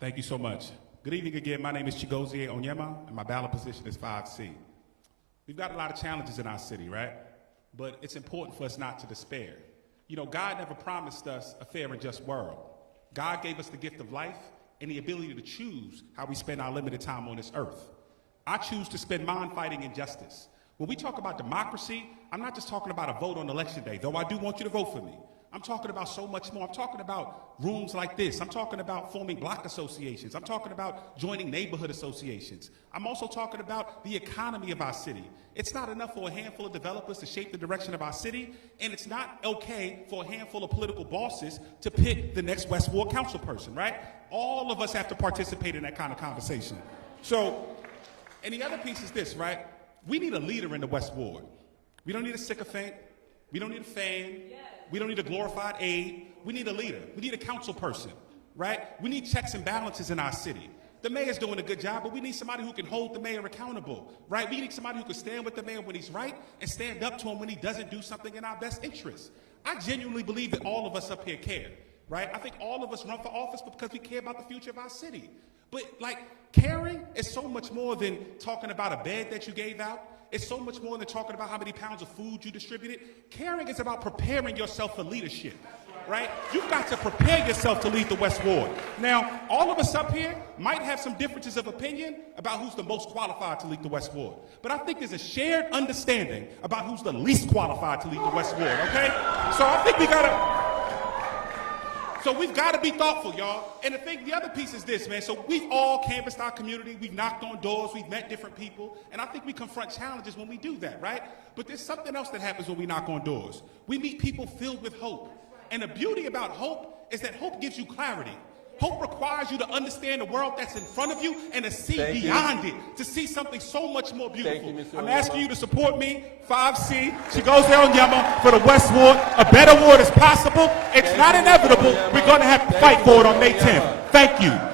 Thank you so much. Good evening again. My name is Chigozie Onyema, and my ballot position is 5C. We've got a lot of challenges in our city, right? But it's important for us not to despair. You know, God never promised us a fair and just world. God gave us the gift of life and the ability to choose how we spend our limited time on this earth. I choose to spend mine fighting injustice. When we talk about democracy, I'm not just talking about a vote on election day, though I do want you to vote for me. I'm talking about so much more. I'm talking about rooms like this. I'm talking about forming block associations. I'm talking about joining neighborhood associations. I'm also talking about the economy of our city. It's not enough for a handful of developers to shape the direction of our city, and it's not okay for a handful of political bosses to pick the next West Ward council person, right? All of us have to participate in that kind of conversation. So, and the other piece is this, right? We need a leader in the West Ward. We don't need a sycophant. We don't need a fan. We don't need a glorified aide. We need a leader. We need a council person, right? We need checks and balances in our city. The mayor's doing a good job, but we need somebody who can hold the mayor accountable, right? We need somebody who can stand with the mayor when he's right and stand up to him when he doesn't do something in our best interest. I genuinely believe that all of us up here care, right? I think all of us run for office because we care about the future of our city. But like, caring is so much more than talking about a bed that you gave out. It's so much more than talking about how many pounds of food you distributed. Caring is about preparing yourself for leadership, right? You've got to prepare yourself to lead the West Ward. Now, all of us up here might have some differences of opinion about who's the most qualified to lead the West Ward. But I think there's a shared understanding about who's the least qualified to lead the West Ward, okay? So I think we've got to be thoughtful, y'all. And the other piece is this, man. So we've all canvassed our community. We've knocked on doors. We've met different people. And I think we confront challenges when we do that, right? But there's something else that happens when we knock on doors. We meet people filled with hope. And the beauty about hope is that hope gives you clarity. Hope requires you to understand the world that's in front of you and to see beyond it, to see something so much more beautiful. I'm asking you to support me, 5C, Chigozie Onyema, for the West Ward. A better ward is possible. It's not inevitable. We're going to have to fight for it on May 10th. Thank you.